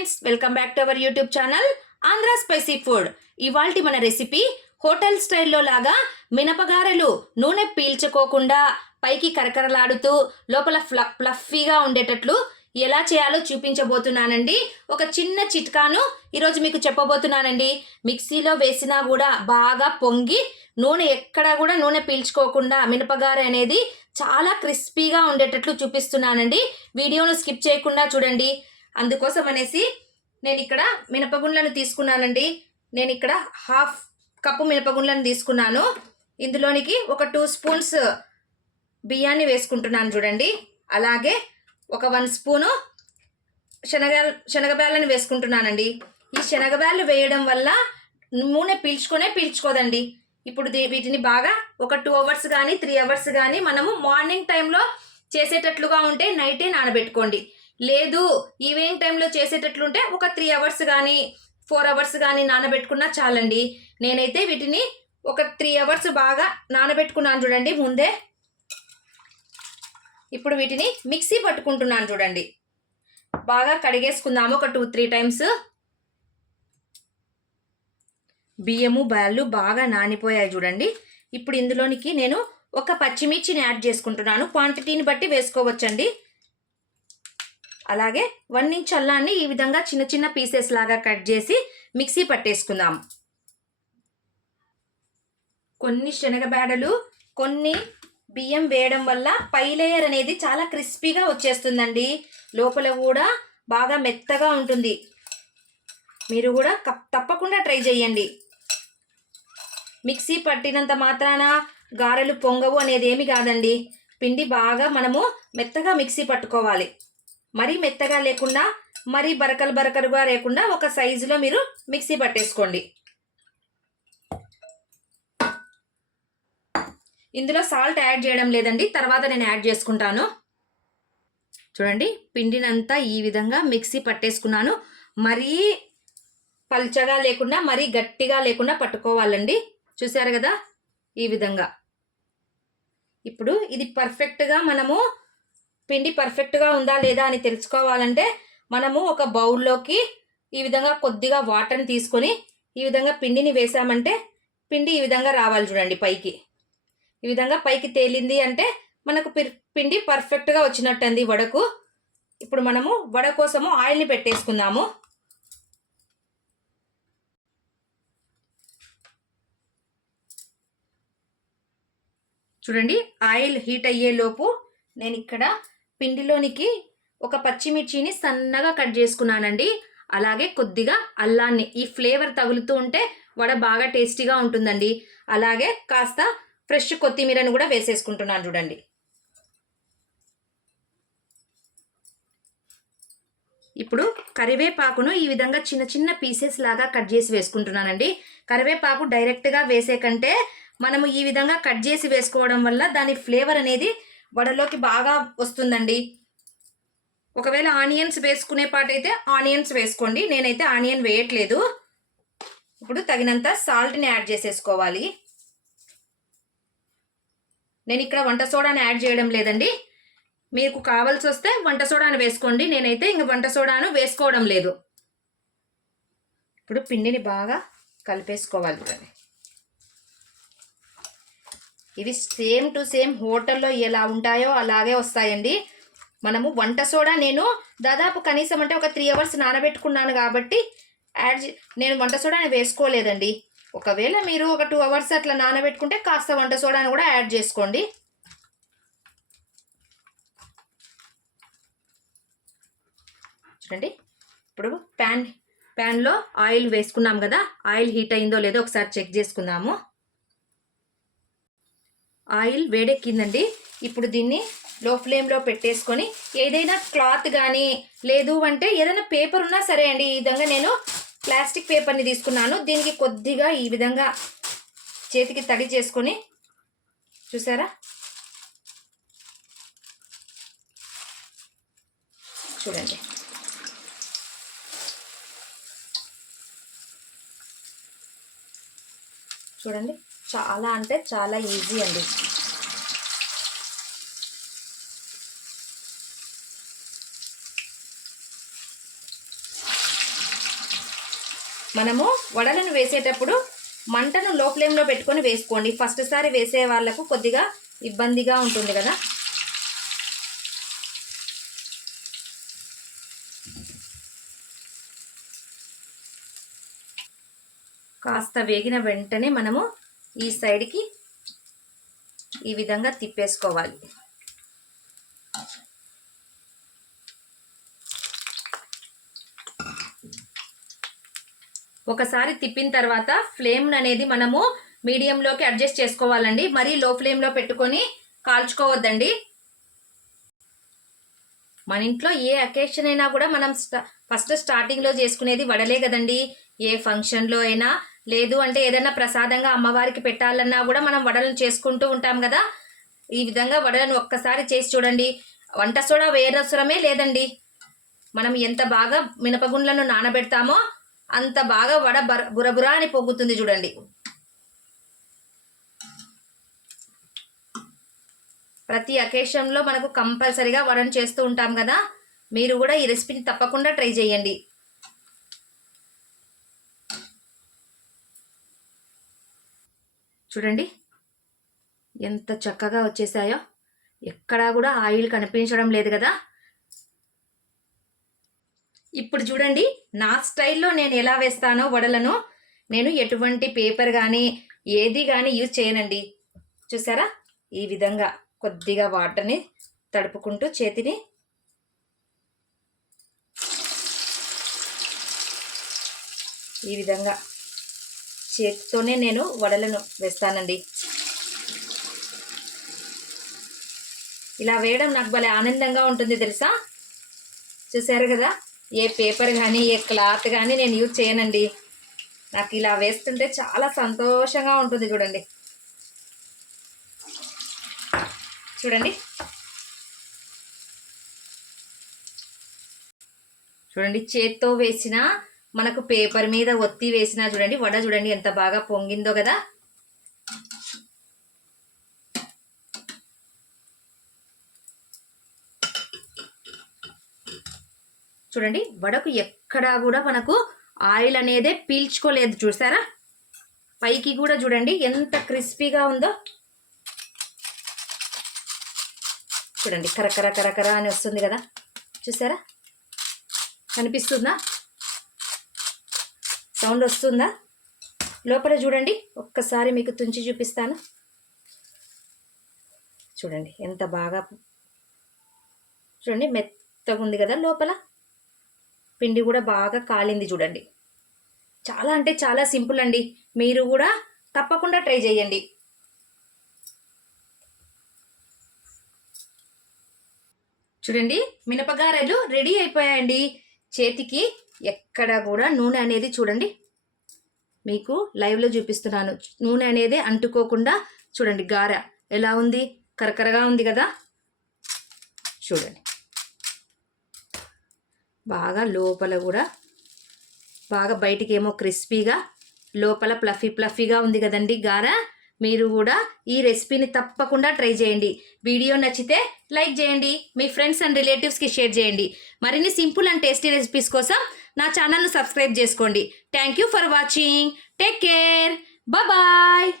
Friends, welcome back to our YouTube channel Andhra spicy food. ఇవాల్టి మన recipe hotel స్టైల్లో లాగా మినపగారెలు నూనె పీల్చుకోకుండా పైకి కరకరలాడుతూ లోపల ఫ్లఫీగా ఉండేటట్లు ఎలా చేయాలో చూపించబోతున్నానండి. ఒక చిన్న చిట్కాను ఈరోజు మీకు చెప్పబోతున్నానండి. మిక్సీలో వేసినా కూడా బాగా పొంగి నూనె ఎక్కడా కూడా నూనె పీల్చుకోకుండా మినపగారె అనేది చాలా క్రిస్పీగా ఉండేటట్లు చూపిస్తున్నానండి. వీడియోను స్కిప్ చేయకుండా చూడండి. అందుకోసం అనేసి నేను ఇక్కడ మినపగుండ్లను తీసుకున్నానండి. నేను ఇక్కడ హాఫ్ కప్పు మినపగుండ్లను తీసుకున్నాను. ఇందులోనికి ఒక 2 స్పూన్స్ బియ్యాన్ని వేసుకుంటున్నాను చూడండి. అలాగే ఒక 1 స్పూను శనగబ్యాళ్ళని వేసుకుంటున్నానండి. ఈ శనగబ్యాళ్ళు వేయడం వల్ల నూనె పీల్చుకోదండి. ఇప్పుడు వీటిని బాగా ఒక 2 అవర్స్ కానీ 3 అవర్స్ కానీ మనము మార్నింగ్ టైంలో చేసేటట్లుగా ఉంటే నైటే నానబెట్టుకోండి. లేదు ఈవినింగ్ టైంలో చేసేటట్లుంటే ఒక 3 అవర్స్ కానీ 4 అవర్స్ కానీ నానబెట్టుకున్నా చాలండి. నేనైతే వీటిని ఒక 3 అవర్స్ బాగా నానబెట్టుకున్నాను చూడండి ముందే. ఇప్పుడు వీటిని మిక్సీ పట్టుకుంటున్నాను చూడండి. బాగా కడిగేసుకుందాము ఒక 2-3 టైమ్స్. బియ్యము బ్యాళ్ళు బాగా నానిపోయాయి చూడండి. ఇప్పుడు ఇందులోనికి నేను ఒక పచ్చిమిర్చిని యాడ్ చేసుకుంటున్నాను. క్వాంటిటీని బట్టి వేసుకోవచ్చండి. అలాగే 1 ఇంచ్ అల్లాన్ని ఈ విధంగా చిన్న చిన్న పీసెస్ లాగా కట్ చేసి మిక్సీ పట్టేసుకుందాం. కొన్ని శనగబేడలు కొన్ని బియ్యం వేయడం వల్ల పై లేయర్ అనేది చాలా క్రిస్పీగా వచ్చేస్తుందండి. లోపల కూడా బాగా మెత్తగా ఉంటుంది. మీరు కూడా తప్పకుండా ట్రై చేయండి. మిక్సీ పట్టినంత మాత్రాన గారెలు పొంగవు అనేది ఏమి కాదండి. పిండి బాగా మనము మెత్తగా మిక్సీ పట్టుకోవాలి. మరీ మెత్తగా లేకుండా మరీ బరకలుగా లేకుండా ఒక సైజులో మీరు మిక్సీ పట్టేసుకోండి. ఇందులో సాల్ట్ యాడ్ చేయడం లేదండి, తర్వాత నేను యాడ్ చేసుకుంటాను. చూడండి, పిండినంతా ఈ విధంగా మిక్సీ పట్టేసుకున్నాను. మరీ పల్చగా లేకుండా మరీ గట్టిగా లేకుండా పట్టుకోవాలండి. చూసారు కదా ఈ విధంగా. ఇప్పుడు ఇది పర్ఫెక్ట్గా మనము పిండి పర్ఫెక్ట్గా ఉందా లేదా అని తెలుసుకోవాలంటే మనము ఒక బౌల్లోకి ఈ విధంగా కొద్దిగా వాటర్ని తీసుకొని ఈ విధంగా పిండిని వేసామంటే పిండి ఈ విధంగా రావాలి చూడండి పైకి. ఈ విధంగా పైకి తేలింది అంటే మనకు పిండి పర్ఫెక్ట్గా వచ్చినట్టుంది వడకు. ఇప్పుడు మనము వడ కోసము ఆయిల్ని పెట్టేసుకుందాము. చూడండి, ఆయిల్ హీట్ అయ్యేలోపు నేను ఇక్కడ పిండిలోనికి ఒక పచ్చిమిర్చిని సన్నగా కట్ చేసుకున్నానండి. అలాగే కొద్దిగా అల్లాన్ని, ఈ ఫ్లేవర్ తగులుతూ ఉంటే వడ బాగా టేస్టీగా ఉంటుందండి. అలాగే కాస్త ఫ్రెష్ కొత్తిమీరను కూడా వేసేసుకుంటున్నాను చూడండి. ఇప్పుడు కరివేపాకును ఈ విధంగా చిన్న చిన్న పీసెస్ లాగా కట్ చేసి వేసుకుంటున్నానండి. కరివేపాకు డైరెక్ట్గా వేసే కంటే మనము ఈ విధంగా కట్ చేసి వేసుకోవడం వల్ల దాని ఫ్లేవర్ అనేది వడలోకి బాగా వస్తుందండి. ఒకవేళ ఆనియన్స్ వేసుకునే పాటైతే ఆనియన్స్ వేసుకోండి. నేనైతే ఆనియన్ వేయట్లేదు. ఇప్పుడు తగినంత సాల్ట్ని యాడ్ చేసేసుకోవాలి. నేను ఇక్కడ వంట సోడాని యాడ్ చేయడం లేదండి. మీకు కావాల్సి వస్తే వంట సోడాను వేసుకోండి. నేనైతే ఇంక వంట సోడాను వేసుకోవడం లేదు. ఇప్పుడు పిండిని బాగా కలిపేసుకోవాలి. ఇవి సేమ్ టు సేమ్ హోటల్లో ఎలా ఉంటాయో అలాగే వస్తాయండి. మనము వంట సోడా నేను దాదాపు కనీసం అంటే ఒక 3 అవర్స్ నానబెట్టుకున్నాను కాబట్టి నేను వంట సోడాని వేసుకోలేదండి. ఒకవేళ మీరు ఒక 2 అవర్స్ అట్లా నానబెట్టుకుంటే కాస్త వంట సోడాని కూడా యాడ్ చేసుకోండి. చూడండి, ఇప్పుడు ప్యాన్లో ఆయిల్ వేసుకున్నాం కదా. ఆయిల్ హీట్ అయిందో లేదో ఒకసారి చెక్ చేసుకుందాము. ఆయిల్ వేడెక్కిందండి. ఇప్పుడు దీన్ని లో ఫ్లేమ్లో పెట్టేసుకొని ఏదైనా క్లాత్ కానీ లేదు అంటే ఏదైనా పేపర్ ఉన్నా సరే అండి. ఈ విధంగా నేను ప్లాస్టిక్ పేపర్ని తీసుకున్నాను. దీనికి కొద్దిగా ఈ విధంగా చేతికి తడి చేసుకొని చూసారా, చూడండి. చూడండి, చాలా అంటే చాలా ఈజీ అండి. మనము వడలను వేసేటప్పుడు మంటను లో ఫ్లేమ్లో పెట్టుకొని వేసుకోండి. ఫస్ట్ సారి వేసే వాళ్ళకు కొద్దిగా ఇబ్బందిగా ఉంటుంది కదా. కాస్త వేగిన వెంటనే మనము ఈ సైడ్కి ఈ విధంగా తిప్పేసుకోవాలి. ఒకసారి తిప్పిన తర్వాత ఫ్లేమ్ అనేది మనము మీడియంలోకి అడ్జస్ట్ చేసుకోవాలండి. మరీ లో ఫ్లేమ్లో పెట్టుకొని కాల్చుకోవద్దండి. మన ఇంట్లో ఏ అకేషన్ అయినా కూడా మనం ఫస్ట్ స్టార్టింగ్లో చేసుకునేది వడలే కదండి. ఏ ఫంక్షన్లో అయినా, లేదు అంటే ఏదైనా ప్రసాదంగా అమ్మవారికి పెట్టాలన్నా కూడా మనం వడలను చేసుకుంటూ ఉంటాం కదా. ఈ విధంగా వడలను ఒక్కసారి చేసి చూడండి. వంట సోడా వేయనవసరమే లేదండి. మనం ఎంత బాగా మినపగుండ్లను నానబెడతామో అంత బాగా వడ బురబురా అని పొంగుతుంది చూడండి. ప్రతి అకేషన్లో మనకు కంపల్సరీగా వడను చేస్తూ ఉంటాం కదా. మీరు కూడా ఈ రెసిపీని తప్పకుండా ట్రై చేయండి. చూడండి ఎంత చక్కగా వచ్చేసాయో. ఎక్కడా కూడా ఆయిల్ కనిపించడం లేదు కదా. ఇప్పుడు చూడండి నా స్టైల్లో నేను ఎలా వేస్తానో వడలను. నేను ఎటువంటి పేపర్ కానీ ఏది కానీ యూజ్ చేయనండి. చూసారా, ఈ విధంగా కొద్దిగా వాటర్ని తడుపుకుంటూ చేతిని ఈ విధంగా చేతితోనే నేను వడలను వేస్తానండి. ఇలా వేయడం నాకు భలే ఆనందంగా ఉంటుంది తెలుసా. చూసారు కదా, ఏ పేపర్ కానీ ఏ క్లాత్ కానీ నేను యూజ్ చేయనండి. నాకు ఇలా వేస్తుంటే చాలా సంతోషంగా ఉంటుంది. చూడండి చూడండి చూడండి చేత్తో వేసిన మనకు పేపర్ మీద ఒత్తి వేసినా చూడండి వడ చూడండి ఎంత బాగా పొంగిందో కదా. చూడండి వడకు ఎక్కడా కూడా మనకు ఆయిల్ అనేదే పీల్చుకోలేదు. చూసారా, పైకి కూడా చూడండి ఎంత క్రిస్పీగా ఉందో. చూడండి కరకర కరకర అని వస్తుంది కదా. చూసారా, కనిపిస్తుందా, సౌండ్ వస్తుందా? లోపల చూడండి, ఒక్కసారి మీకు తుంచి చూపిస్తాను. చూడండి ఎంత బాగా, చూడండి మెత్తగా ఉంది కదా. లోపల పిండి కూడా బాగా కాలింది చూడండి. చాలా అంటే చాలా సింపుల్ అండి. మీరు కూడా తప్పకుండా ట్రై చేయండి. చూడండి మినపగారెలు రెడీ అయిపోయాయండి. చేతికి ఎక్కడ కూడా నూనె అనేది చూడండి, మీకు లైవ్లో చూపిస్తున్నాను. నూనె అనేది అంటుకోకుండా చూడండి గారె ఎలా ఉంది, కరకరగా ఉంది కదా. చూడండి బాగా లోపల కూడా బాగా బయటికి ఏమో క్రిస్పీగా, లోపల ప్లఫీగా ఉంది కదండి గారె. మీరు కూడా ఈ రెసిపీని తప్పకుండా ట్రై చేయండి. వీడియో నచ్చితే లైక్ చేయండి, మీ ఫ్రెండ్స్ అండ్ రిలేటివ్స్కి షేర్ చేయండి. మరిన్ని సింపుల్ అండ్ టేస్టీ రెసిపీస్ కోసం నా ఛానల్ను సబ్స్క్రైబ్ చేసుకోండి. Thank you for watching. Take care. Bye.